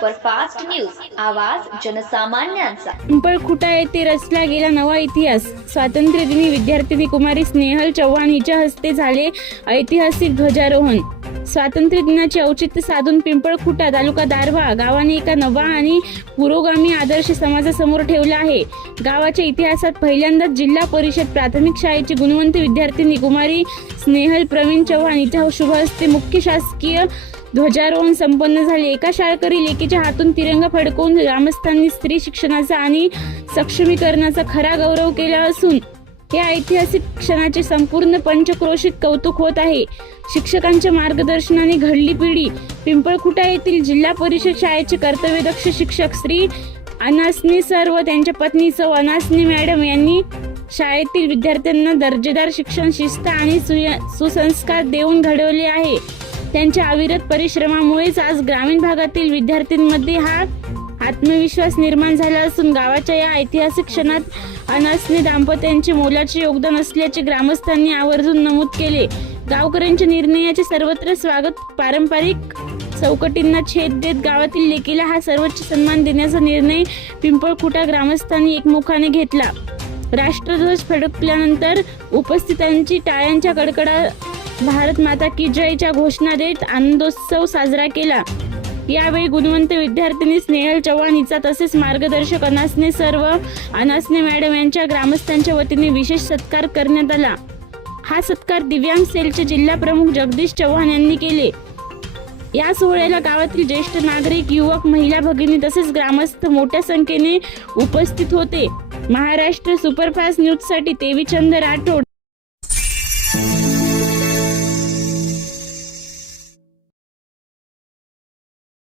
Superfast news, आवाज जनसामान्यांचा। पिंपळखुटा येथे रचला गेला नवा इतिहास। स्वातंत्र्यदिनी विद्यार्थिनी कुमारी स्नेहल चव्हाण हिच्या हस्ते झाले ऐतिहासिक ध्वजारोहण। स्वातंत्र्य दिनाचे औचित्य साधून पिंपळखुटा तालुका दारव्हा गावाने एका नवा आणि पुरोगामी आदर्श समाजासमोर ठेवला आहे। गावाच्या इतिहासात पहिल्यांदाच जिल्हा परिषद प्राथमिक शाळेची गुणवंत विद्यार्थिनी कुमारी स्नेहल प्रवीण चव्हाण हिच्या शुभ हस्ते मुख्य शासकीय ध्वजारोहण संपन्न झाले। एका शाळकरी लेकीच्या हातून तिरंगा फडकवून ग्रामस्थांनी स्त्री शिक्षणाचा आणि सक्षमीकरणाचा खरा गौरव केला असून या ऐतिहासिक क्षणाचे संपूर्ण पंचक्रोशीत कौतुक होत आहे। शिक्षकांच्या मार्गदर्शनाने घडली पिढी। पिंपळखुटा येथील जिल्हा परिषद शाळेचे कर्तव्यदक्ष शिक्षक श्री अनासने सर व त्यांच्या पत्नी सौ अनासने मॅडम यांनी शाळेतील विद्यार्थ्यांना दर्जेदार शिक्षण, शिस्त आणि सुसंस्कार देऊन घडवले आहे। त्यांच्या अविरत परिश्रमामुळेच आज ग्रामीण भागातील विद्यार्थ्यांमध्ये हा आत्मविश्वास निर्माण झाला असून गावाच्या या ऐतिहासिक क्षणात अनासने दाम्पत्याचे मोलाचे योगदान असल्याचे ग्रामस्थांनी आवर्जून नमूद केले। गावकऱ्यांच्या निर्णयाचे सर्वत्र स्वागत। पारंपरिक चौकटींना छेद देत गावातील लेकीला हा सर्वोच्च सन्मान देण्याचा निर्णय पिंपळखुटा ग्रामस्थांनी एकमुखाने घेतला। राष्ट्रध्वज फडकल्यानंतर उपस्थितांची टाळ्यांच्या कडकडाट भारत माता की जयच्या घोषणा देत आनंदोत्सव साजरा केला। यावेळी गुणवंत विद्यार्थिनी स्नेहल चव्हाण हिचा तसेच मार्गदर्शक अनासने सर व अनासने मॅडम यांच्या ग्रामस्थांच्या वतीने विशेष सत्कार करण्यात आला। हा सत्कार दिव्यांग सेलचे जिल्हा प्रमुख जगदीश चव्हाण यांनी केले। या सोहळ्याला गावातील ज्येष्ठ नागरिक, युवक, महिला भगिनी तसेच ग्रामस्थ मोठ्या संख्येने उपस्थित होते। महाराष्ट्र सुपरफास्ट न्यूज साठी देवीचंद राठोड।